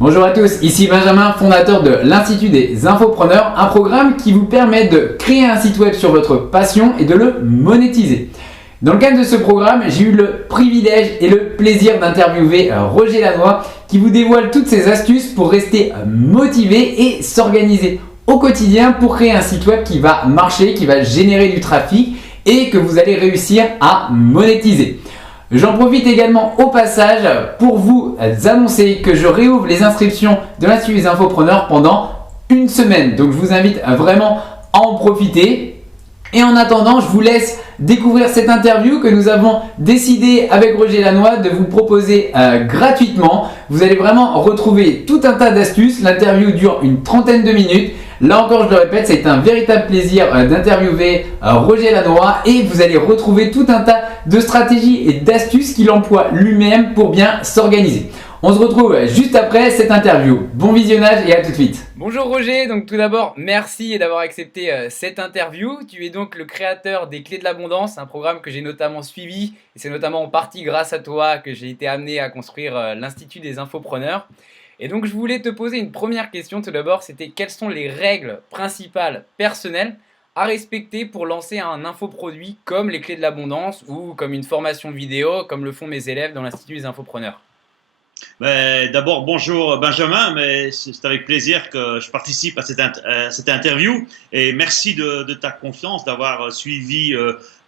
Bonjour à tous, ici Benjamin, fondateur de l'Institut des Infopreneurs, un programme qui vous permet de créer un site web sur votre passion et de le monétiser. Dans le cadre de ce programme, j'ai eu le privilège et le plaisir d'interviewer Roger Lannoy qui vous dévoile toutes ses astuces pour rester motivé et s'organiser au quotidien pour créer un site web qui va marcher, qui va générer du trafic et que vous allez réussir à monétiser. J'en profite également au passage pour vous annoncer que je réouvre les inscriptions de l'Institut des Infopreneurs pendant une semaine. Donc je vous invite vraiment à en profiter. Et en attendant, je vous laisse découvrir cette interview que nous avons décidé avec Roger Lannoy de vous proposer gratuitement. Vous allez vraiment retrouver tout un tas d'astuces. L'interview dure une trentaine de minutes. Là encore, je le répète, c'est un véritable plaisir d'interviewer Roger Lannoy et vous allez retrouver tout un tas de stratégies et d'astuces qu'il emploie lui-même pour bien s'organiser. On se retrouve juste après cette interview. Bon visionnage et à tout de suite. Bonjour Roger, donc tout d'abord, merci d'avoir accepté cette interview. Tu es donc le créateur des Clés de l'Abondance, un programme que j'ai notamment suivi et c'est notamment en partie grâce à toi que j'ai été amené à construire l'Institut des Infopreneurs. Et donc je voulais te poser une première question tout d'abord, c'était quelles sont les règles principales personnelles à respecter pour lancer un infoproduit comme les Clés de l'Abondance ou comme une formation vidéo comme le font mes élèves dans l'Institut des Infopreneurs. D'abord, bonjour Benjamin, mais c'est avec plaisir que je participe à cette interview et merci de ta confiance, d'avoir suivi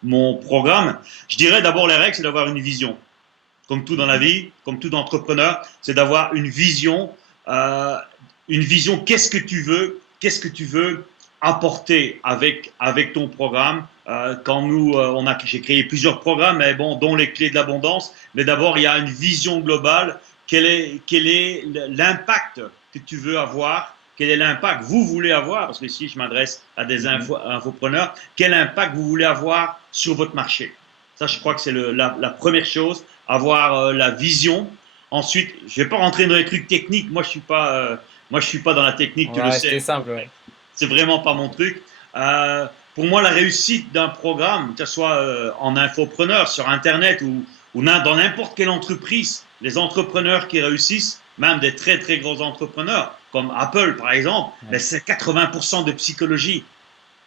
mon programme. Je dirais d'abord les règles, c'est d'avoir une vision. Comme tout dans la vie, comme tout entrepreneur, c'est d'avoir une vision. Qu'est-ce que tu veux apporter avec ton programme. J'ai créé plusieurs programmes, mais bon, dont les Clés de l'Abondance. Mais d'abord, il y a une vision globale. Quel est l'impact que tu veux avoir? Quel est l'impact que vous voulez avoir? Parce que ici, je m'adresse à des infopreneurs. Quel impact vous voulez avoir sur votre marché? Ça, je crois que c'est la première chose, avoir la vision. Ensuite, je ne vais pas rentrer dans les trucs techniques. Moi, je suis pas dans la technique, tu le sais. C'est simple, ouais. C'est vraiment pas mon truc. Pour moi, la réussite d'un programme, que ce soit en infopreneur, sur Internet ou dans n'importe quelle entreprise, les entrepreneurs qui réussissent, même des très très gros entrepreneurs, comme Apple par exemple, ouais. C'est 80% de psychologie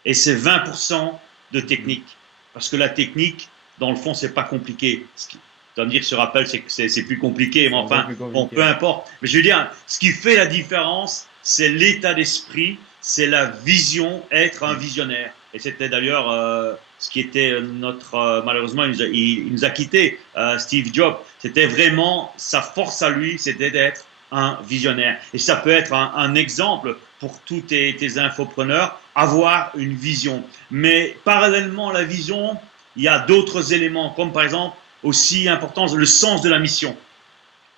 et c'est 20% de technique. Parce que la technique, dans le fond, c'est pas compliqué. Tu vas me dire sur Apple, c'est plus compliqué, mais enfin, bon, peu importe. Mais je veux dire, ce qui fait la différence, c'est l'état d'esprit, c'est la vision, être un visionnaire. Et c'était d'ailleurs ce qui était malheureusement, il nous a quittés, Steve Jobs. C'était vraiment sa force à lui, c'était d'être un visionnaire. Et ça peut être un exemple pour tous tes infopreneurs, avoir une vision. Mais parallèlement à la vision, il y a d'autres éléments, comme par exemple, aussi important, le sens de la mission.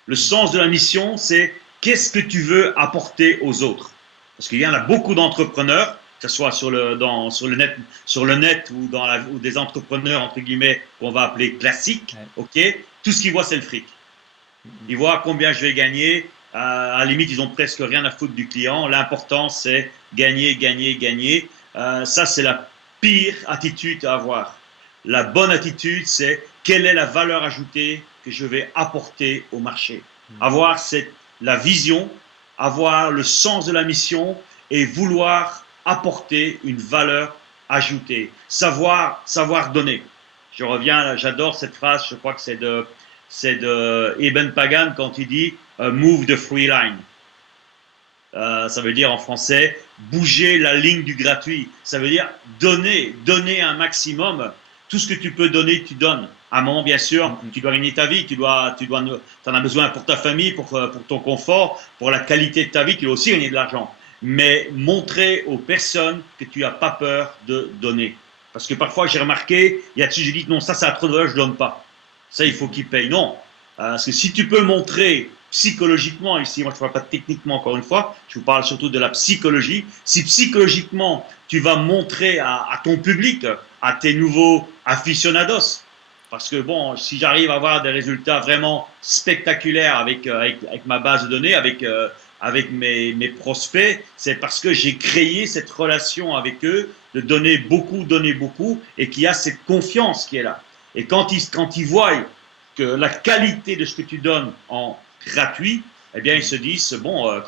Le sens de la mission, c'est qu'est-ce que tu veux apporter aux autres? Parce qu'il y en a beaucoup d'entrepreneurs, que ce soit sur le net ou des entrepreneurs, entre guillemets, qu'on va appeler classiques, ok? Tout ce qu'ils voient, c'est le fric. Ils voient combien je vais gagner. À la limite, ils ont presque rien à foutre du client. L'important, c'est gagner, gagner, gagner. Ça, c'est la pire attitude à avoir. La bonne attitude, c'est quelle est la valeur ajoutée que je vais apporter au marché. Avoir la vision, avoir le sens de la mission et vouloir apporter une valeur ajoutée. Savoir donner. Je reviens, j'adore cette phrase, je crois que c'est de Eben Pagan quand il dit move the free line. Ça veut dire en français bouger la ligne du gratuit. Ça veut dire donner un maximum. Tout ce que tu peux donner, tu donnes. À un moment, bien sûr, tu dois gagner ta vie, tu en as besoin pour ta famille, pour ton confort, pour la qualité de ta vie, tu dois aussi gagner de l'argent. Mais montrer aux personnes que tu n'as pas peur de donner. Parce que parfois, j'ai remarqué, j'ai dit non, ça a trop de valeur, je ne donne pas. Ça, il faut qu'ils payent. Non. Parce que si tu peux montrer psychologiquement, ici, moi je ne parle pas techniquement encore une fois, je vous parle surtout de la psychologie. Si psychologiquement, tu vas montrer à ton public, à tes nouveaux aficionados, parce que bon, si j'arrive à avoir des résultats vraiment spectaculaires avec ma base de données, avec mes prospects, c'est parce que j'ai créé cette relation avec eux, de donner beaucoup, et qu'il y a cette confiance qui est là. Et quand ils voient que la qualité de ce que tu donnes en gratuit, eh bien, ils se disent, bon,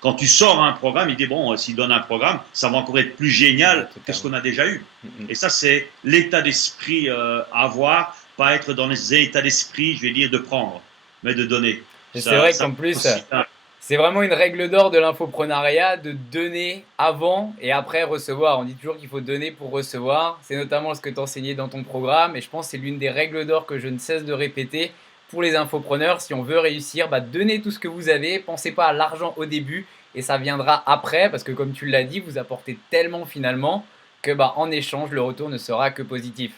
quand tu sors un programme, ils disent, bon, s'il donne un programme, ça va encore être plus génial que ce qu'on a déjà eu. Et ça, c'est l'état d'esprit à avoir, pas être dans les états d'esprit, je vais dire, de prendre, mais de donner. Et c'est vrai qu'en plus, c'est vraiment une règle d'or de l'infoprenariat de donner avant et après recevoir. On dit toujours qu'il faut donner pour recevoir. C'est notamment ce que tu enseignais dans ton programme et je pense que c'est l'une des règles d'or que je ne cesse de répéter pour les infopreneurs. Si on veut réussir, donnez tout ce que vous avez. Pensez pas à l'argent au début et ça viendra après parce que comme tu l'as dit, vous apportez tellement finalement que en échange, le retour ne sera que positif.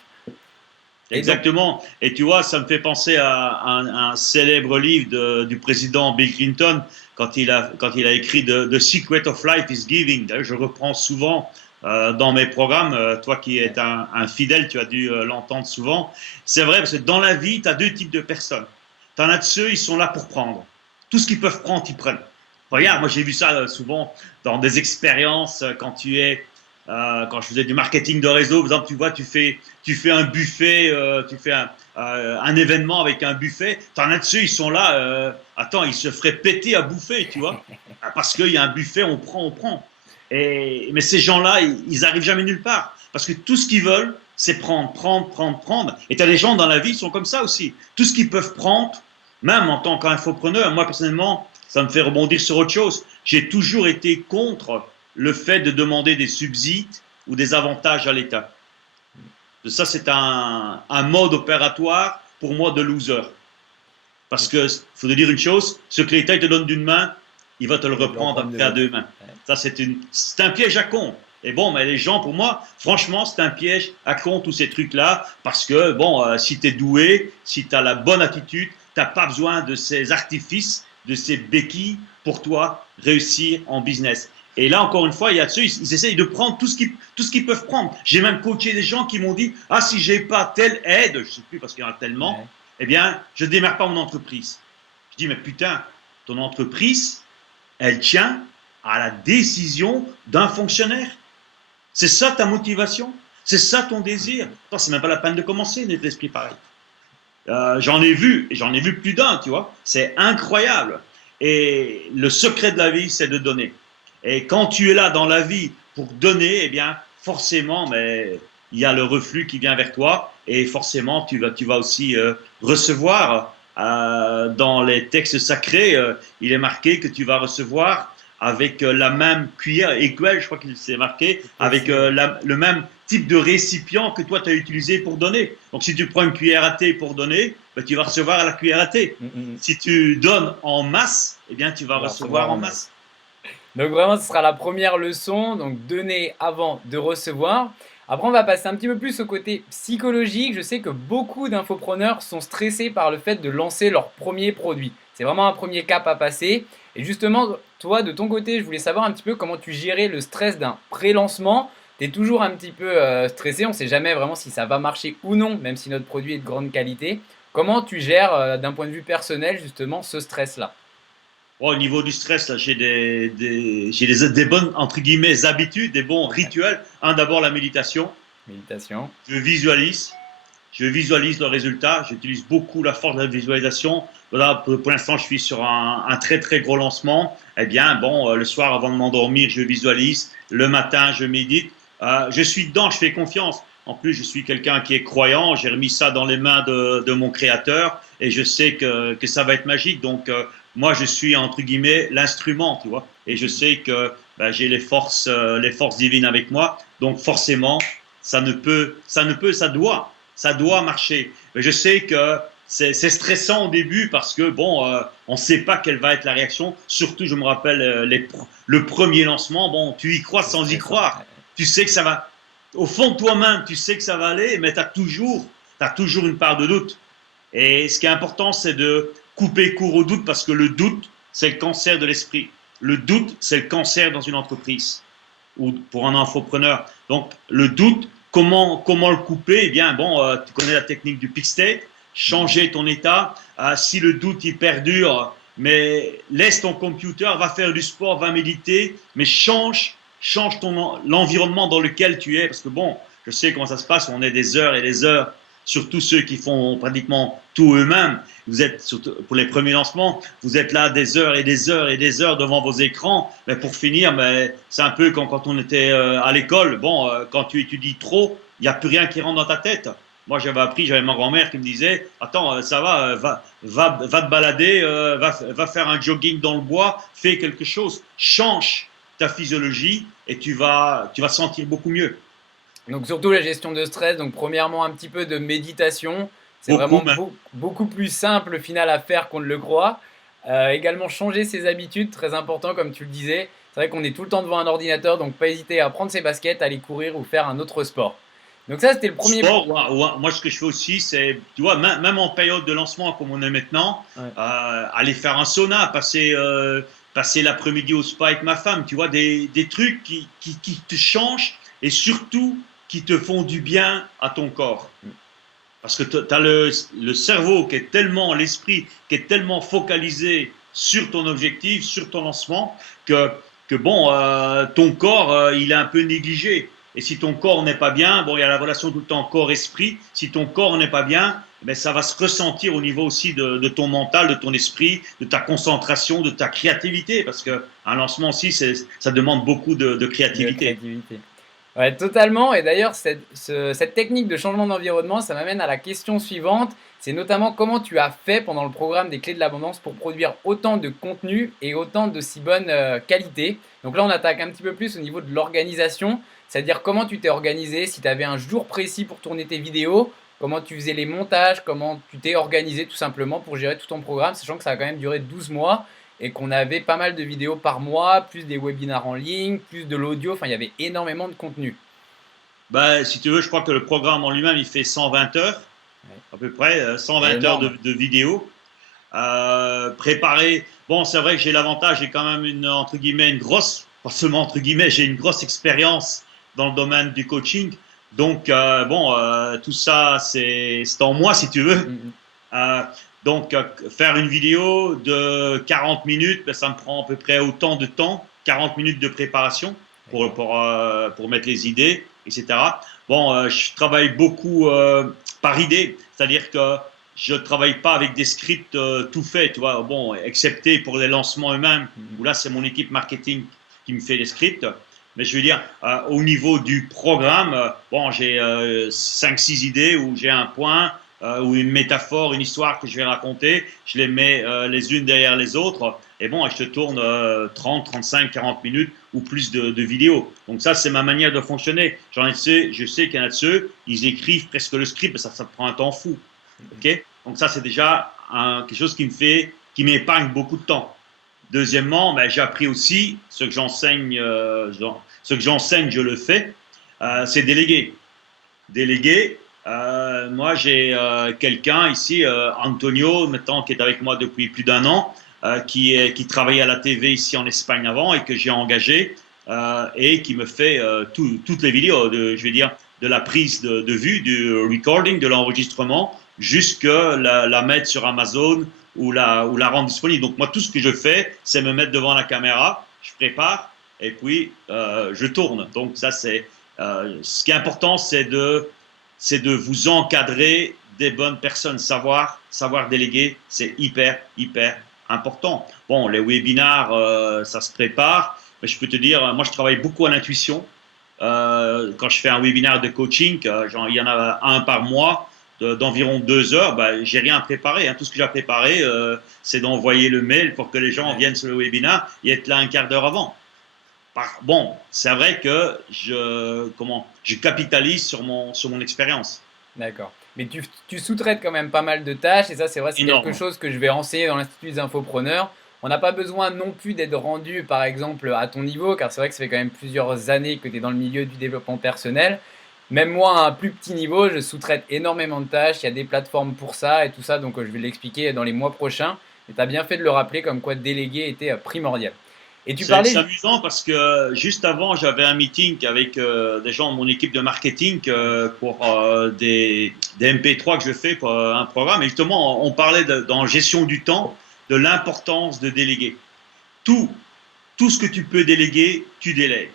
Exactement. Et tu vois, ça me fait penser à un célèbre livre du président Bill Clinton quand il a écrit The Secret of Life is Giving. Je reprends souvent dans mes programmes. Toi qui es un fidèle, tu as dû l'entendre souvent. C'est vrai parce que dans la vie, tu as deux types de personnes. Tu en as de ceux, ils sont là pour prendre. Tout ce qu'ils peuvent prendre, ils prennent. Regarde, moi j'ai vu ça souvent dans des expériences quand je faisais du marketing de réseau, par exemple, tu vois, tu fais un buffet, tu fais un événement avec un buffet, t'en as dessus, ils sont là, ils se feraient péter à bouffer, tu vois, parce qu'il y a un buffet, on prend. Mais ces gens-là, ils arrivent jamais nulle part, parce que tout ce qu'ils veulent, c'est prendre. Et t'as des gens dans la vie, ils sont comme ça aussi. Tout ce qu'ils peuvent prendre, même en tant qu'infopreneur, moi personnellement, ça me fait rebondir sur autre chose. J'ai toujours été contre le fait de demander des subsides ou des avantages à l'État. Ça, c'est un mode opératoire, pour moi, de loser. Parce que, faut te dire une chose, ce que l'État te donne d'une main, il va te le reprendre après à deux mains. Ça, c'est un piège à con. Et bon, mais les gens, pour moi, franchement, c'est un piège à con, tous ces trucs-là, parce que, bon, si tu es doué, si tu as la bonne attitude, tu n'as pas besoin de ces artifices, de ces béquilles pour toi réussir en business. Et là, encore une fois, il y a ceux, ils essayent de prendre tout ce qu'ils peuvent prendre. J'ai même coaché des gens qui m'ont dit « Ah, si j'ai pas telle aide, je ne sais plus parce qu'il y en a tellement, eh bien, je ne démarre pas mon entreprise. » Je dis « Mais putain, ton entreprise, elle tient à la décision d'un fonctionnaire. C'est ça ta motivation, c'est ça ton désir. Attends, c'est même pas la peine de commencer d'être l'esprit pareil. » J'en ai vu, et j'en ai vu plus d'un, tu vois. C'est incroyable. Et le secret de la vie, c'est de donner. Et quand tu es là dans la vie pour donner, eh bien, forcément, mais il y a le reflux qui vient vers toi et forcément, tu vas aussi recevoir. Dans les textes sacrés, il est marqué que tu vas recevoir avec la même cuillère, équelle, je crois qu'il s'est marqué, avec le même type de récipient que toi tu as utilisé pour donner. Donc si tu prends une cuillère à thé pour donner, tu vas recevoir à la cuillère à thé. Si tu donnes en masse, eh bien, tu vas recevoir en masse. Donc vraiment, ce sera la première leçon, donc donner avant de recevoir. Après, on va passer un petit peu plus au côté psychologique. Je sais que beaucoup d'infopreneurs sont stressés par le fait de lancer leur premier produit. C'est vraiment un premier cap à passer. Et justement, toi, de ton côté, je voulais savoir un petit peu comment tu gérais le stress d'un pré-lancement. Tu es toujours un petit peu stressé, on ne sait jamais vraiment si ça va marcher ou non, même si notre produit est de grande qualité. Comment tu gères d'un point de vue personnel justement ce stress-là? Au niveau du stress, là, j'ai des bonnes, entre guillemets, habitudes, des bons rituels. D'abord la méditation. Méditation. Je visualise le résultat. J'utilise beaucoup la force de la visualisation. Voilà, pour l'instant, je suis sur un très très gros lancement. Eh bien, bon, le soir avant de m'endormir, je visualise. Le matin, je médite. Je suis dedans, je fais confiance. En plus, je suis quelqu'un qui est croyant. J'ai remis ça dans les mains de mon créateur et je sais que ça va être magique. Donc, moi, je suis entre guillemets l'instrument, tu vois. Et je sais que j'ai les forces divines avec moi. Donc, forcément, ça doit marcher. Mais je sais que c'est stressant au début parce que bon, on ne sait pas quelle va être la réaction. Surtout, je me rappelle le premier lancement. Bon, tu y crois sans y croire. Tu sais que ça va. Au fond de toi-même, tu sais que ça va aller, mais tu as toujours une part de doute. Et ce qui est important, c'est de couper court au doute parce que le doute, c'est le cancer de l'esprit. Le doute, c'est le cancer dans une entreprise ou pour un infopreneur. Donc, le doute, comment le couper? Eh bien, bon, tu connais la technique du peak state, changer ton état. Si le doute, il perdure, mais laisse ton computer, va faire du sport, va méditer, mais change l'environnement dans lequel tu es. Parce que bon, je sais comment ça se passe, on est des heures et des heures surtout ceux qui font pratiquement tout eux-mêmes. Vous êtes, surtout pour les premiers lancements, vous êtes là des heures et des heures et des heures devant vos écrans. Mais pour finir, c'est un peu quand on était à l'école. Bon, quand tu étudies trop, il n'y a plus rien qui rentre dans ta tête. Moi, j'avais ma grand-mère qui me disait, attends, ça va, va te balader, va faire un jogging dans le bois, fais quelque chose, change ta physiologie et tu vas sentir beaucoup mieux. Donc surtout la gestion de stress, donc premièrement un petit peu de méditation, c'est Beaucoup vraiment même. beaucoup plus simple au final à faire qu'on ne le croit. Également changer ses habitudes, très important comme tu le disais. C'est vrai qu'on est tout le temps devant un ordinateur, donc pas hésiter à prendre ses baskets, aller courir ou faire un autre sport. Donc ça c'était le premier Sport, point. moi, ce que je fais aussi, c'est, tu vois, même en période de lancement comme on est maintenant, Ouais. aller faire un sauna, passer l'après-midi au spa avec ma femme, tu vois, des trucs qui te changent et surtout qui te font du bien à ton corps. Parce que tu as le cerveau qui est tellement, l'esprit qui est tellement focalisé sur ton objectif, sur ton lancement, que bon, ton corps, il est un peu négligé. Et si ton corps n'est pas bien, bon, il y a la relation tout le temps corps-esprit. Si ton corps n'est pas bien, ben, ça va se ressentir au niveau aussi de ton mental, de ton esprit, de ta concentration, de ta créativité. Parce qu'un lancement aussi, ça demande beaucoup de créativité. Ouais, totalement. Et d'ailleurs, cette technique de changement d'environnement, ça m'amène à la question suivante. C'est notamment comment tu as fait pendant le programme des Clés de l'Abondance pour produire autant de contenu et autant de si bonne qualité. Donc là, on attaque un petit peu plus au niveau de l'organisation, c'est-à-dire comment tu t'es organisé, si tu avais un jour précis pour tourner tes vidéos, comment tu faisais les montages, comment tu t'es organisé tout simplement pour gérer tout ton programme, sachant que ça a quand même duré 12 mois et qu'on avait pas mal de vidéos par mois, plus des webinars en ligne, plus de l'audio, enfin il y avait énormément de contenu. Ben, si tu veux, je crois que le programme en lui-même, il fait 120 heures, Ouais. à peu près, C'est 120 heures énorme. de vidéos. Préparer, bon, c'est vrai que j'ai l'avantage, j'ai quand même entre guillemets, une grosse, pas seulement entre guillemets, j'ai une grosse expérience dans le domaine du coaching. Donc, tout ça, c'est en moi, si tu veux. Mhm. Euh, donc, faire une vidéo de 40 minutes, ben, ça me prend à peu près autant de temps, 40 minutes de préparation pour mettre les idées, etc. Bon, je travaille beaucoup par idée, c'est-à-dire que je ne travaille pas avec des scripts tout faits, tu vois, bon, excepté pour les lancements eux-mêmes, Mhm. où là, c'est mon équipe marketing qui me fait les scripts. Mais je veux dire, au niveau du programme, bon, j'ai 5-6 idées où j'ai un point, ou une métaphore, une histoire que je vais raconter, je les mets les unes derrière les autres, et bon, je te tourne 30, 35, 40 minutes ou plus de vidéos. Donc ça, c'est ma manière de fonctionner. Je sais qu'il y en a de ceux, ils écrivent presque le script, ça prend un temps fou. Okay, donc ça, c'est déjà quelque chose qui m'épargne beaucoup de temps. Deuxièmement, ben, j'ai appris aussi, ce que j'enseigne, je le fais, c'est déléguer. Déléguer, moi, j'ai quelqu'un ici, Antonio, maintenant, qui est avec moi depuis plus d'un an, qui travaillait à la TV ici en Espagne avant et que j'ai engagé et qui me fait toutes les vidéos, je vais dire, de la prise de vue, du recording, de l'enregistrement, jusqu'à la mettre sur Amazon ou la rendre disponible. Donc moi, tout ce que je fais, c'est me mettre devant la caméra, je prépare et puis je tourne. Donc ça, c'est ce qui est important, c'est de vous encadrer des bonnes personnes. Savoir déléguer, c'est hyper important. Bon, les webinars, ça se prépare, mais je peux te dire, moi, je travaille beaucoup à l'intuition. Quand je fais un webinar de coaching, il y en a un par mois d'environ 2 heures, ben, j'ai rien à préparer. Hein. Tout ce que j'ai à préparer, c'est d'envoyer le mail pour que les gens viennent sur le webinar et être là un quart d'heure avant. Bon, c'est vrai que je capitalise sur mon expérience. D'accord. Mais tu sous-traites quand même pas mal de tâches, et ça, c'est vrai, c'est quelque Énorme. chose que je vais enseigner dans l'Institut des infopreneurs. On n'a pas besoin non plus d'être rendu, par exemple, à ton niveau, car c'est vrai que ça fait quand même plusieurs années que tu es dans le milieu du développement personnel. Même moi, à un plus petit niveau, je sous-traite énormément de tâches. Il y a des plateformes pour ça et tout ça, donc je vais l'expliquer dans les mois prochains. Et tu as bien fait de le rappeler, comme quoi déléguer était primordial. Et tu C'est parlais. amusant parce que juste avant, j'avais un meeting avec des gens de mon équipe de marketing pour des MP3 que je fais pour un programme. Et justement, on parlait dans gestion du temps de l'importance de déléguer. Tout ce que tu peux déléguer, tu délègues.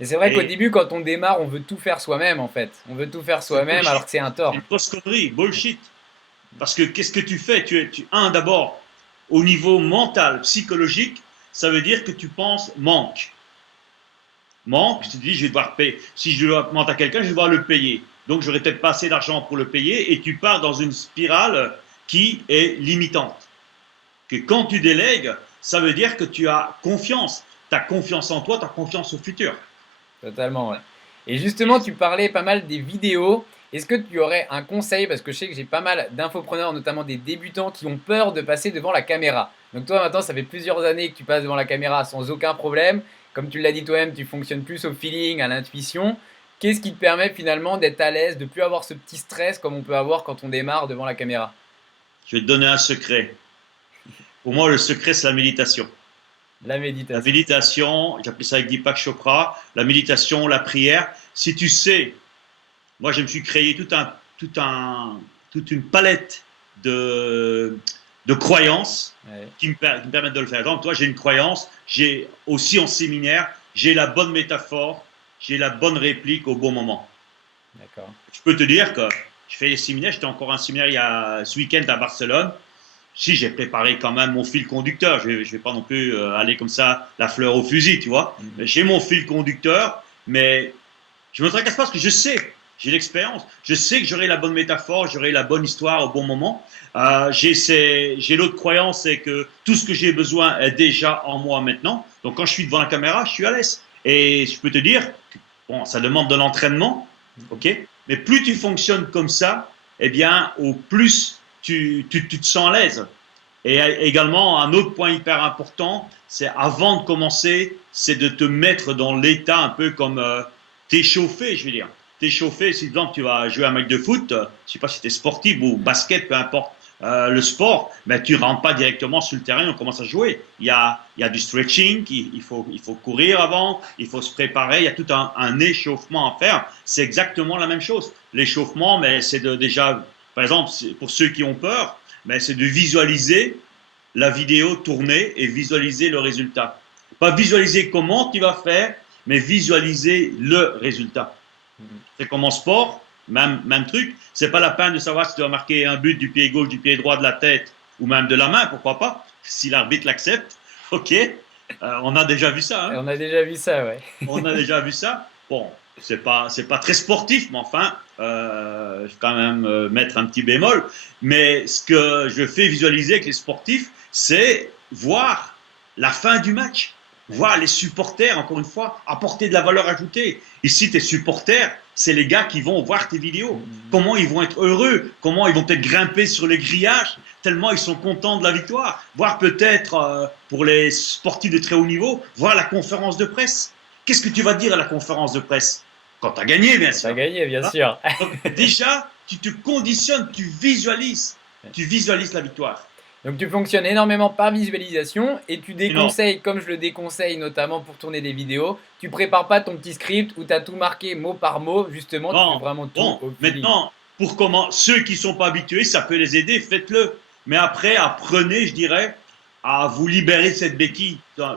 Et c'est vrai qu'au Et début, quand on démarre, on veut tout faire soi-même en fait. On veut tout faire c'est soi-même alors bullshit. que c'est un C'est tort. une grosse connerie, bullshit. Parce que qu'est-ce que tu fais? D'abord, au niveau mental, psychologique, ça veut dire que tu penses manque. Manque, tu te dis, je vais devoir payer. Si je dois demander à quelqu'un, je vais devoir le payer. Donc, j'aurais peut-être pas assez d'argent pour le payer et tu pars dans une spirale qui est limitante. Que quand tu délègues, ça veut dire que tu as confiance. Tu as confiance en toi, tu as confiance au futur. Totalement, ouais. Et justement, tu parlais pas mal des vidéos. Est-ce que tu aurais un conseil? Parce que je sais que j'ai pas mal d'infopreneurs, notamment des débutants, qui ont peur de passer devant la caméra. Donc toi, maintenant, ça fait plusieurs années que tu passes devant la caméra sans aucun problème. Comme tu l'as dit toi-même, tu fonctionnes plus au feeling, à l'intuition. Qu'est-ce qui te permet finalement d'être à l'aise, de plus avoir ce petit stress comme on peut avoir quand on démarre devant la caméra? Je vais te donner un secret. Pour moi, le secret, c'est la méditation. La La méditation. méditation, j'appelle ça avec Deepak Chopra, la méditation, la prière. Si tu sais, moi, je me suis créé toute une palette de, de croyances Ouais, qui me permettent de le faire. Donc, toi, j'ai une croyance, j'ai aussi en séminaire, j'ai la bonne métaphore, j'ai la bonne réplique au bon moment. d'accord. Je peux te dire que je fais des séminaires, j'étais encore un séminaire ce week-end à Barcelone. Si j'ai préparé quand même mon fil conducteur, je vais pas non plus aller comme ça la fleur au fusil, tu vois. Mhm. J'ai mon fil conducteur, mais je me tracasse pas parce que je sais, j'ai l'expérience, je sais que j'aurai la bonne métaphore, j'aurai la bonne histoire au bon moment. J'ai l'autre croyance, c'est que tout ce que j'ai besoin est déjà en moi maintenant. Donc quand je suis devant la caméra, je suis à l'aise. Et je peux te dire, bon, ça demande de l'entraînement, ok. Mais plus tu fonctionnes comme ça, eh bien, au plus tu te sens à l'aise. Et également, un autre point hyper important, c'est avant de commencer, c'est de te mettre dans l'état un peu comme t'échauffer, je veux dire. T'échauffer, si par exemple tu vas jouer un match de foot, je ne sais pas si tu es sportif ou basket, peu importe le sport, mais tu ne rentres pas directement sur le terrain et on commence à jouer. Il y a du stretching, il faut courir avant, il faut se préparer, il y a tout un échauffement à faire. C'est exactement la même chose. L'échauffement, mais c'est déjà, par exemple, pour ceux qui ont peur, mais c'est de visualiser la vidéo tournée et visualiser le résultat. Pas visualiser comment tu vas faire, mais visualiser le résultat. C'est comme en sport, même truc. C'est pas la peine de savoir si tu vas marquer un but du pied gauche, du pied droit, de la tête ou même de la main, pourquoi pas, si l'arbitre l'accepte. Ok, on a déjà vu ça. Et Hein. on a déjà vu ça, ouais. On a déjà vu ça. Bon, c'est pas très sportif, mais enfin, je vais quand même mettre un petit bémol. Mais ce que je fais visualiser avec les sportifs, c'est voir la fin du match, voir les supporters, encore une fois, apporter de la valeur ajoutée. Ici, tes supporters, c'est les gars qui vont voir tes vidéos. Comment ils vont être heureux, comment ils vont peut-être grimper sur les grillages, tellement ils sont contents de la victoire. Voir peut-être, pour les sportifs de très haut niveau, voir la conférence de presse. Qu'est-ce que tu vas dire à la conférence de presse? Quand tu as gagné, bien sûr. T'as gagné, bien Hein. sûr. Donc, déjà, tu te conditionnes, tu visualises la victoire. Donc tu fonctionnes énormément par visualisation et tu Non, déconseilles, comme je le déconseille notamment pour tourner des vidéos, tu prépares pas ton petit script où tu as tout marqué mot par mot, justement, tu fais non. vraiment tout Bon, au feeling. maintenant, ceux qui ne sont pas habitués, ça peut les aider, faites-le. Mais après, apprenez, je dirais, à vous libérer de cette béquille. Ça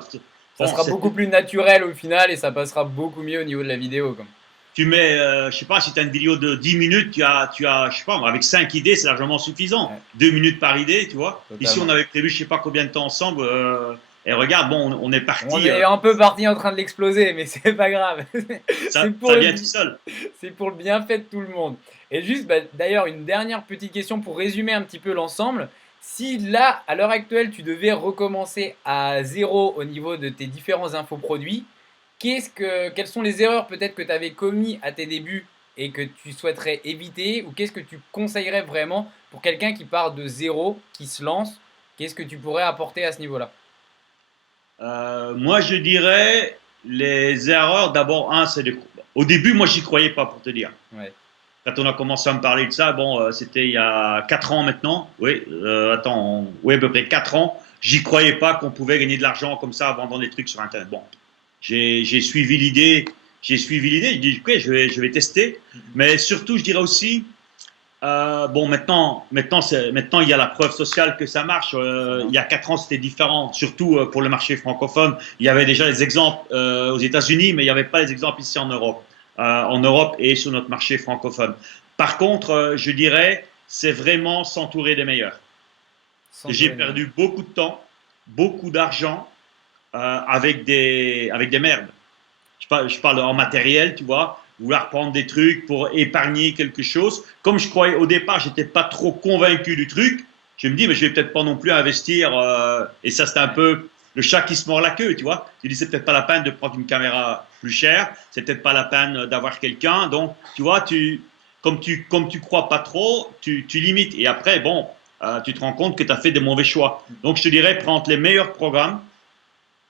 Bon, sera beaucoup plus naturel au final et ça passera beaucoup mieux au niveau de la vidéo, quoi. tu mets, je sais pas, si tu as une vidéo de 10 minutes, je sais pas, avec 5 idées, c'est largement suffisant. Ouais. 2 minutes par idée, tu vois. Totalement. Ici, on avait prévu, je sais pas combien de temps ensemble. Et regarde, bon, on est parti. On est un peu parti en train de l'exploser, mais c'est pas grave. Ça pour vient tout seul. C'est pour le bienfait de tout le monde. Et juste, d'ailleurs, une dernière petite question pour résumer un petit peu l'ensemble. Si là, à l'heure actuelle, tu devais recommencer à zéro au niveau de tes différents infoproduits, quelles sont les erreurs peut-être que tu avais commis à tes débuts et que tu souhaiterais éviter, ou qu'est-ce que tu conseillerais vraiment pour quelqu'un qui part de zéro, qui se lance? Qu'est-ce que tu pourrais apporter à ce niveau-là? Moi, je dirais les erreurs. D'abord, au début, moi, j'y croyais pas, pour te dire. Ouais. Quand on a commencé à me parler de ça, bon, c'était il y a 4 ans maintenant. Oui, oui, à peu près 4 ans. J'y croyais pas qu'on pouvait gagner de l'argent comme ça en vendant des trucs sur Internet. Bon, j'ai suivi l'idée. J'ai dit, ok, je vais tester. Mais surtout, je dirais aussi, Bon, maintenant, il y a la preuve sociale que ça marche. Il y a 4 ans, c'était différent, surtout pour le marché francophone. Il y avait déjà des exemples aux États-Unis, mais il n'y avait pas les exemples ici en Europe et sur notre marché francophone. Par contre, je dirais, c'est vraiment s'entourer des meilleurs. J'ai S'entourer. perdu beaucoup de temps, beaucoup d'argent avec des merdes. Je parle en matériel, tu vois, vouloir prendre des trucs pour épargner quelque chose. Comme je croyais au départ, je n'étais pas trop convaincu du truc, je me dis, mais je vais peut-être pas non plus investir. Et ça, c'est un peu le chat qui se mord la queue, tu vois. Je dis, c'est peut-être pas la peine de prendre une caméra plus chère, c'est peut-être pas la peine d'avoir quelqu'un. Donc, tu vois, comme tu crois pas trop, tu limites. Et après, bon, tu te rends compte que tu as fait des mauvais choix. Donc, je te dirais, prendre les meilleurs programmes,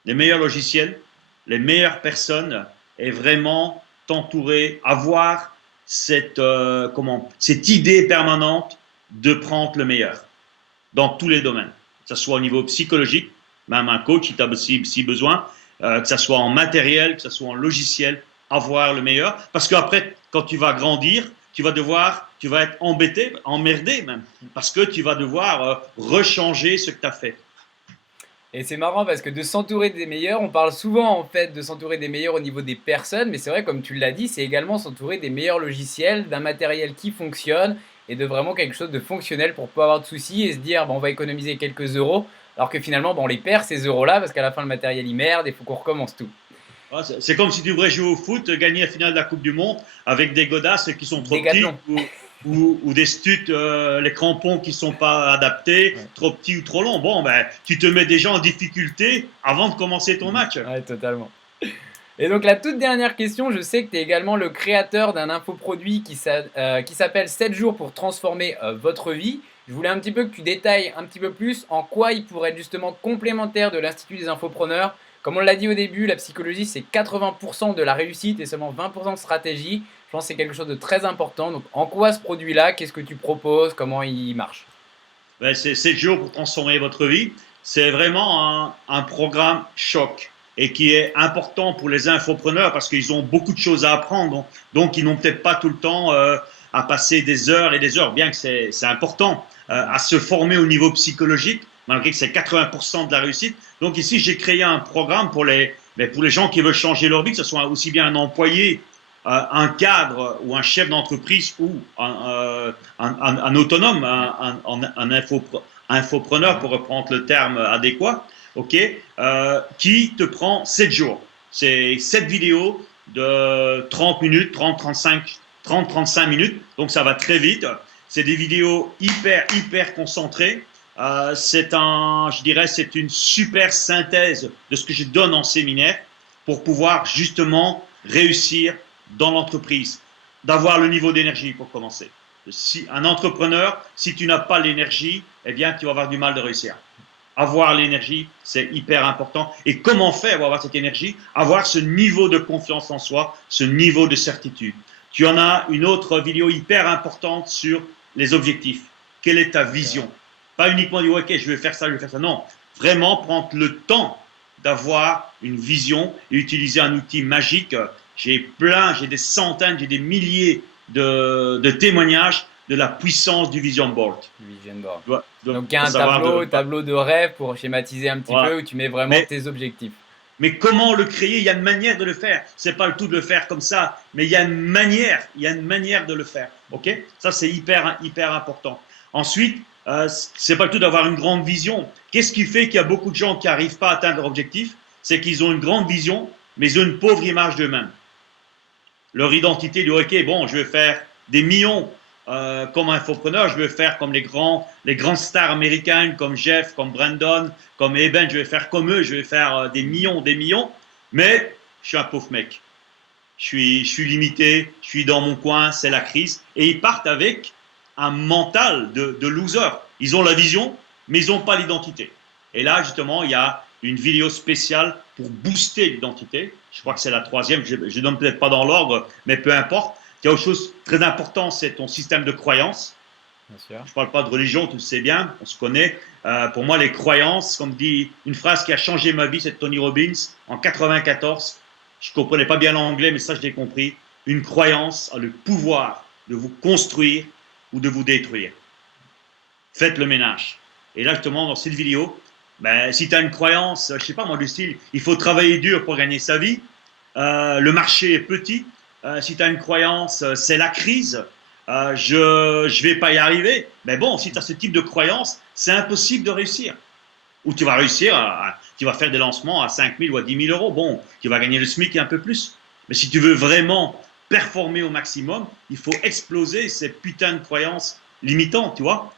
les meilleurs logiciels, les meilleures personnes et vraiment t'entourer, avoir cette idée permanente de prendre le meilleur dans tous les domaines, que ce soit au niveau psychologique, même un coach si tu as si besoin, que ce soit en matériel, que ce soit en logiciel, avoir le meilleur. Parce qu'après, quand tu vas grandir, tu vas être embêté, emmerdé même, parce que tu vas devoir rechanger ce que tu as fait. Et c'est marrant parce que de s'entourer des meilleurs, on parle souvent en fait de s'entourer des meilleurs au niveau des personnes, mais c'est vrai, comme tu l'as dit, c'est également s'entourer des meilleurs logiciels, d'un matériel qui fonctionne et de vraiment quelque chose de fonctionnel pour pas avoir de soucis et se dire bon, on va économiser quelques euros, alors que finalement bon, on les perd ces euros-là parce qu'à la fin le matériel il merde et il faut qu'on recommence tout. C'est comme si tu voudrais jouer au foot, gagner la finale de la Coupe du Monde avec des godasses qui sont trop petits Décathlon. ou des studs, les crampons qui ne sont pas adaptés, Ouais. trop petits ou trop longs. Bon, ben, tu te mets déjà en difficulté avant de commencer ton match. Ouais, totalement. Et donc la toute dernière question, je sais que tu es également le créateur d'un infoproduit qui s'appelle 7 jours pour transformer votre vie. Je voulais un petit peu que tu détailles un petit peu plus en quoi il pourrait être justement complémentaire de l'Institut des infopreneurs. Comme on l'a dit au début, la psychologie c'est 80% de la réussite et seulement 20% de stratégie. Je pense que c'est quelque chose de très important. Donc en quoi ce produit-là, qu'est-ce que tu proposes, comment il marche? Ben, c'est 7 jours pour transformer votre vie. C'est vraiment un programme choc et qui est important pour les infopreneurs parce qu'ils ont beaucoup de choses à apprendre. Donc ils n'ont peut-être pas tout le temps à passer des heures et des heures, bien que c'est important, à se former au niveau psychologique, malgré que c'est 80% de la réussite. Donc ici, j'ai créé un programme pour les gens qui veulent changer leur vie, que ce soit aussi bien un employé, un cadre ou un chef d'entreprise ou un autonome, infopreneur, pour reprendre le terme adéquat, ok, qui te prend 7 jours. C'est 7 vidéos de 30 minutes, 30-35 minutes, donc ça va très vite. C'est des vidéos hyper concentrées. Je dirais, c'est une super synthèse de ce que je donne en séminaire pour pouvoir justement réussir dans l'entreprise, d'avoir le niveau d'énergie pour commencer. Si un entrepreneur, si tu n'as pas l'énergie, eh bien, tu vas avoir du mal de réussir. Avoir l'énergie, c'est hyper important. Et comment faire pour avoir cette énergie? Avoir ce niveau de confiance en soi, ce niveau de certitude. Tu en as une autre vidéo hyper importante sur les objectifs. Quelle est ta vision? Pas uniquement dire, ok, je vais faire ça, je vais faire ça. Non, vraiment prendre le temps d'avoir une vision et utiliser un outil magique. J'ai des centaines, j'ai des milliers de témoignages de la puissance du vision board. Vision board. Donc Donc il y a un tableau de rêve pour schématiser un petit peu où tu mets vraiment tes objectifs. Mais comment le créer? Il y a une manière de le faire. C'est pas le tout de le faire comme ça, mais il y a une manière de le faire. Ok? Ça c'est hyper important. Ensuite, c'est pas le tout d'avoir une grande vision. Qu'est-ce qui fait qu'il y a beaucoup de gens qui n'arrivent pas à atteindre leur objectif? C'est qu'ils ont une grande vision, mais ils ont une pauvre image d'eux-mêmes. Leur identité dit, ok, bon, je vais faire des millions comme infopreneur, je vais faire comme les grands stars américaines, comme Jeff, comme Brandon, comme Eben, je vais faire comme eux, je vais faire des millions, mais je suis un pauvre mec. Je suis limité, je suis dans mon coin, c'est la crise. Et ils partent avec un mental de loser. Ils ont la vision, mais ils n'ont pas l'identité. Et là, justement, il y a une vidéo spéciale pour booster l'identité. Je crois que c'est la troisième, je ne donne peut-être pas dans l'ordre, mais peu importe. Il y a autre chose très important, c'est ton système de croyances. Bien sûr. Je ne parle pas de religion, tu le sais bien, on se connaît. Pour moi, les croyances, comme dit une phrase qui a changé ma vie, c'est de Tony Robbins en 94. Je ne comprenais pas bien l'anglais, mais ça, je l'ai compris. Une croyance a le pouvoir de vous construire ou de vous détruire. Faites le ménage. Et là, justement, dans cette vidéo, ben, si tu as une croyance, je sais pas moi, du style, il faut travailler dur pour gagner sa vie, le marché est petit, si tu as une croyance, c'est la crise, je vais pas y arriver, mais bon, si tu as ce type de croyance, c'est impossible de réussir. Ou tu vas réussir, tu vas faire des lancements à 5 000 ou à 10 000 euros, bon, tu vas gagner le SMIC et un peu plus. Mais si tu veux vraiment performer au maximum, il faut exploser ces putains de croyances limitantes, tu vois,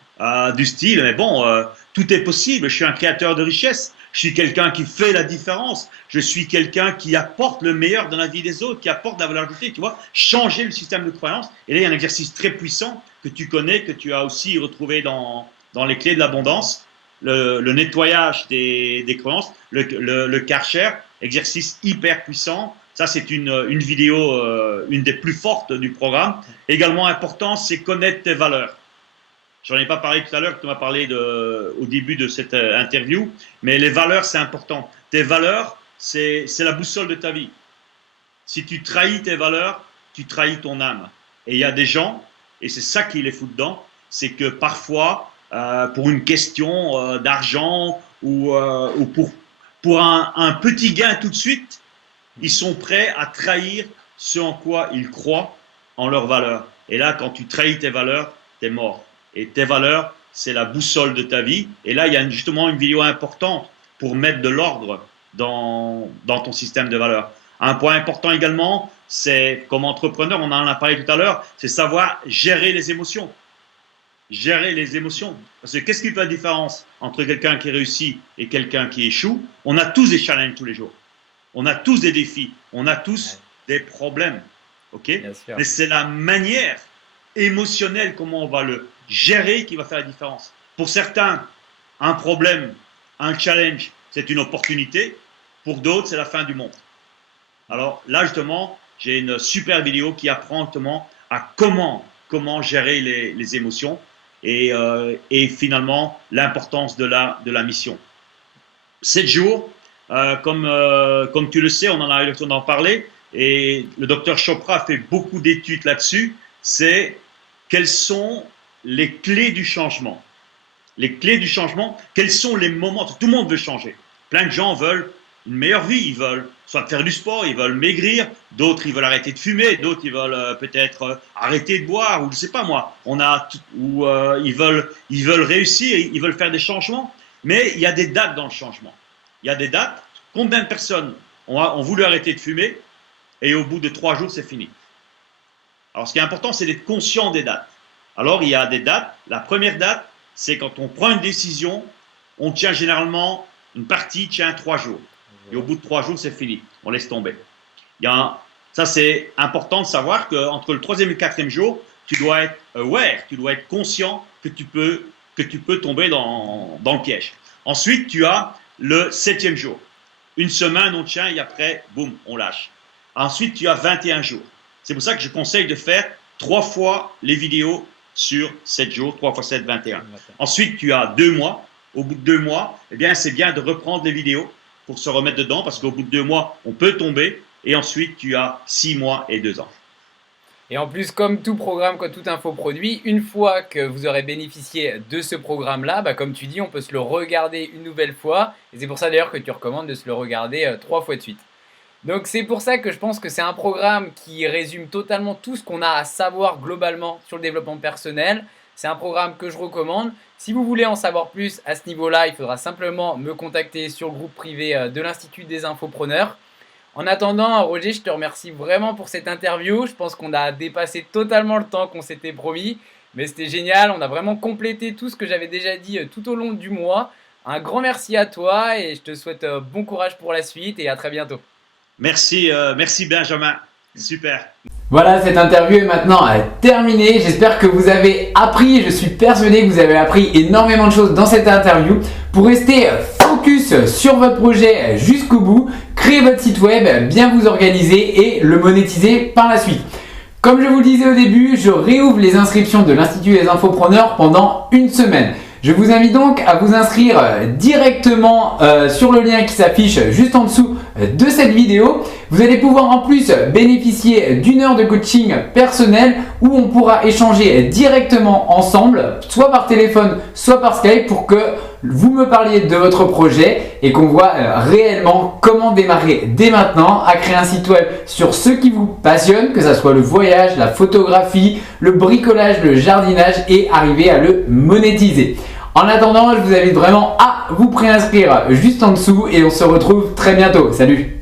du style, mais bon, tout est possible, je suis un créateur de richesse, je suis quelqu'un qui fait la différence, je suis quelqu'un qui apporte le meilleur dans la vie des autres, qui apporte la valeur ajoutée, tu vois, changer le système de croyance. Et là, il y a un exercice très puissant que tu connais, que tu as aussi retrouvé dans les clés de l'abondance, le nettoyage des croyances, le Karcher, exercice hyper puissant. Ça, c'est une vidéo, une des plus fortes du programme. Également important, c'est connaître tes valeurs. Je n'en ai pas parlé tout à l'heure, tu m'as parlé au début de cette interview, mais les valeurs, c'est important. Tes valeurs, c'est la boussole de ta vie. Si tu trahis tes valeurs, tu trahis ton âme. Et il y a des gens, et c'est ça qui les fout dedans, c'est que parfois, pour une question d'argent ou pour un petit gain tout de suite, ils sont prêts à trahir ce en quoi ils croient en leurs valeurs. Et là, quand tu trahis tes valeurs, tu es mort. Et tes valeurs, c'est la boussole de ta vie. Et là, il y a justement une vidéo importante pour mettre de l'ordre dans ton système de valeurs. Un point important également, c'est comme entrepreneur, on en a parlé tout à l'heure, c'est savoir gérer les émotions. Gérer les émotions. Parce que qu'est-ce qui fait la différence entre quelqu'un qui réussit et quelqu'un qui échoue? On a tous des challenges tous les jours. On a tous des défis. On a tous des problèmes. Okay? Mais c'est la manière émotionnelle, comment on va le gérer, qui va faire la différence. Pour certains, un problème, un challenge, c'est une opportunité. Pour d'autres, c'est la fin du monde. Alors là, justement, j'ai une super vidéo qui apprend justement à comment gérer les émotions et finalement l'importance de la mission. 7 jours, comme tu le sais, on en a eu l'occasion d'en parler, et le docteur Chopra a fait beaucoup d'études là-dessus, c'est quelles sont les clés du changement. Les clés du changement, quels sont les moments, tout le monde veut changer. Plein de gens veulent une meilleure vie, ils veulent soit faire du sport, ils veulent maigrir, d'autres ils veulent arrêter de fumer, d'autres ils veulent peut-être arrêter de boire, ou je sais pas moi, ils veulent réussir, ils veulent faire des changements, mais il y a des dates dans le changement. Il y a des dates, combien de personnes ont voulu arrêter de fumer, et au bout de 3 jours c'est fini. Alors ce qui est important, c'est d'être conscient des dates. Alors il y a des dates, la première date, c'est quand on prend une décision, on tient généralement, une partie tient 3 jours. Et au bout de 3 jours, c'est fini. On laisse tomber. Ça, c'est important de savoir qu'entre le 3e et le 4e jour, tu dois être aware, tu dois être conscient que tu peux tomber dans le piège. Ensuite, tu as le 7e jour. Une semaine, on tient et après, boum, on lâche. Ensuite, tu as 21 jours. C'est pour ça que je conseille de faire 3 fois les vidéos sur 7 jours, 3 fois 7, 21. Ensuite, tu as 2 mois. Au bout de 2 mois, eh bien, c'est bien de reprendre les vidéos pour se remettre dedans, parce qu'au bout de 2 mois, on peut tomber. Et ensuite, tu as 6 mois et 2 ans. Et en plus, comme tout programme, comme tout infoproduit, une fois que vous aurez bénéficié de ce programme-là, bah, comme tu dis, on peut se le regarder une nouvelle fois. Et c'est pour ça d'ailleurs que tu recommandes de se le regarder 3 fois de suite. Donc c'est pour ça que je pense que c'est un programme qui résume totalement tout ce qu'on a à savoir globalement sur le développement personnel. C'est un programme que je recommande. Si vous voulez en savoir plus à ce niveau-là, il faudra simplement me contacter sur le groupe privé de l'Institut des Infopreneurs. En attendant, Roger, je te remercie vraiment pour cette interview. Je pense qu'on a dépassé totalement le temps qu'on s'était promis. Mais c'était génial. On a vraiment complété tout ce que j'avais déjà dit tout au long du mois. Un grand merci à toi et je te souhaite bon courage pour la suite et à très bientôt. Merci Benjamin. Super. Voilà, cette interview est maintenant terminée. J'espère que vous avez appris. Je suis persuadé que vous avez appris énormément de choses dans cette interview. Pour rester focus sur votre projet jusqu'au bout, créez votre site web, bien vous organiser et le monétiser par la suite. Comme je vous le disais au début, je réouvre les inscriptions de l'Institut des Infopreneurs pendant une semaine. Je vous invite donc à vous inscrire directement sur le lien qui s'affiche juste en dessous de cette vidéo. Vous allez pouvoir en plus bénéficier d'une heure de coaching personnel où on pourra échanger directement ensemble, soit par téléphone, soit par Skype, pour que vous me parliez de votre projet et qu'on voit réellement comment démarrer dès maintenant à créer un site web sur ce qui vous passionne, que ce soit le voyage, la photographie, le bricolage, le jardinage, et arriver à le monétiser. En attendant, je vous invite vraiment à vous préinscrire juste en dessous et on se retrouve très bientôt. Salut!